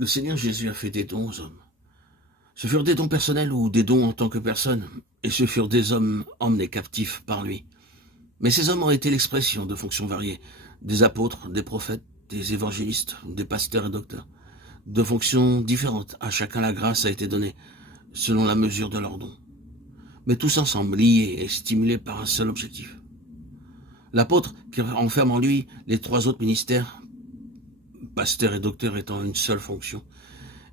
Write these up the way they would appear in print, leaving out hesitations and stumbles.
Le Seigneur Jésus a fait des dons aux hommes. Ce furent des dons personnels ou des dons en tant que personne, et ce furent des hommes emmenés captifs par lui. Mais ces hommes ont été l'expression de fonctions variées, des apôtres, des prophètes, des évangélistes, des pasteurs et docteurs, de fonctions différentes. À chacun la grâce a été donnée, selon la mesure de leurs dons. Mais tous ensemble, liés et stimulés par un seul objectif. L'apôtre, qui renferme en lui les trois autres ministères, pasteur et docteur étant une seule fonction,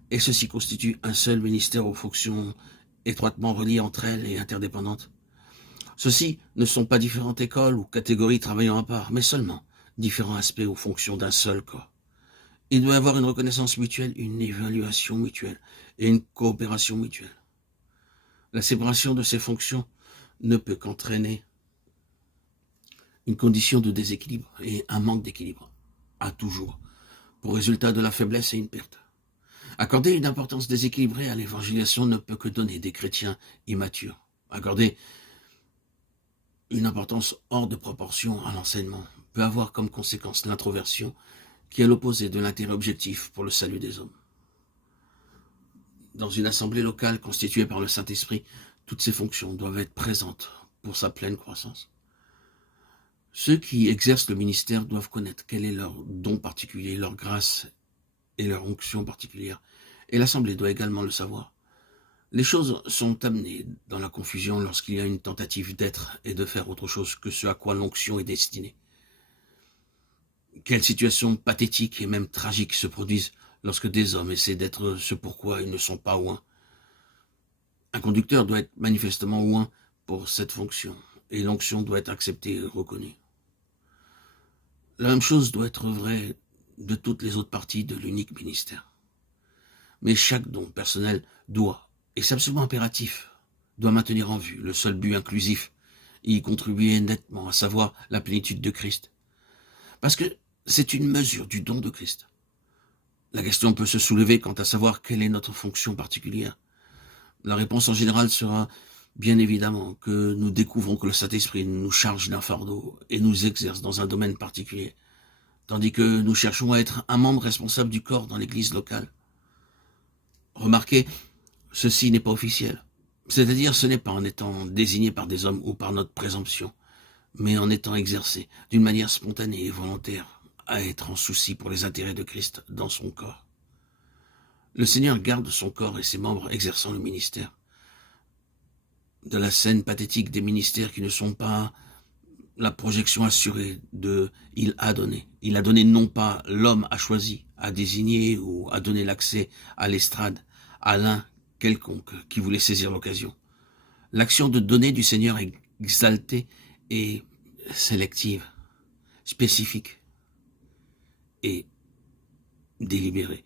et ceci constitue un seul ministère aux fonctions étroitement reliées entre elles et interdépendantes. Ceux-ci ne sont pas différentes écoles ou catégories travaillant à part, mais seulement différents aspects ou fonctions d'un seul corps. Il doit y avoir une reconnaissance mutuelle, une évaluation mutuelle et une coopération mutuelle. La séparation de ces fonctions ne peut qu'entraîner une condition de déséquilibre et un manque d'équilibre, à toujours, pour résultat de la faiblesse et une perte. Accorder une importance déséquilibrée à l'évangélisation ne peut que donner des chrétiens immatures. Accorder une importance hors de proportion à l'enseignement peut avoir comme conséquence l'introversion qui est l'opposé de l'intérêt objectif pour le salut des hommes. Dans une assemblée locale constituée par le Saint-Esprit, toutes ces fonctions doivent être présentes pour sa pleine croissance. Ceux qui exercent le ministère doivent connaître quel est leur don particulier, leur grâce et leur onction particulière, et l'assemblée doit également le savoir. Les choses sont amenées dans la confusion lorsqu'il y a une tentative d'être et de faire autre chose que ce à quoi l'onction est destinée. Quelles situations pathétiques et même tragiques se produisent lorsque des hommes essaient d'être ce pourquoi ils ne sont pas oints. Un conducteur doit être manifestement oint pour cette fonction, et l'onction doit être acceptée et reconnue. La même chose doit être vraie de toutes les autres parties de l'unique ministère. Mais chaque don personnel doit, et c'est absolument impératif, doit maintenir en vue le seul but inclusif et y contribuer nettement, à savoir la plénitude de Christ. Parce que c'est une mesure du don de Christ. La question peut se soulever quant à savoir quelle est notre fonction particulière. La réponse en général sera bien évidemment que nous découvrons que le Saint-Esprit nous charge d'un fardeau et nous exerce dans un domaine particulier, tandis que nous cherchons à être un membre responsable du corps dans l'église locale. Remarquez, ceci n'est pas officiel. C'est-à-dire, ce n'est pas en étant désigné par des hommes ou par notre présomption, mais en étant exercé d'une manière spontanée et volontaire à être en souci pour les intérêts de Christ dans son corps. Le Seigneur garde son corps et ses membres exerçant le ministère. De la scène pathétique des ministères qui ne sont pas la projection assurée de « il a donné ». Il a donné non pas l'homme a choisi, a désigné ou a donné l'accès à l'estrade, à l'un quelconque qui voulait saisir l'occasion. L'action de donner du Seigneur est exaltée et sélective, spécifique et délibérée.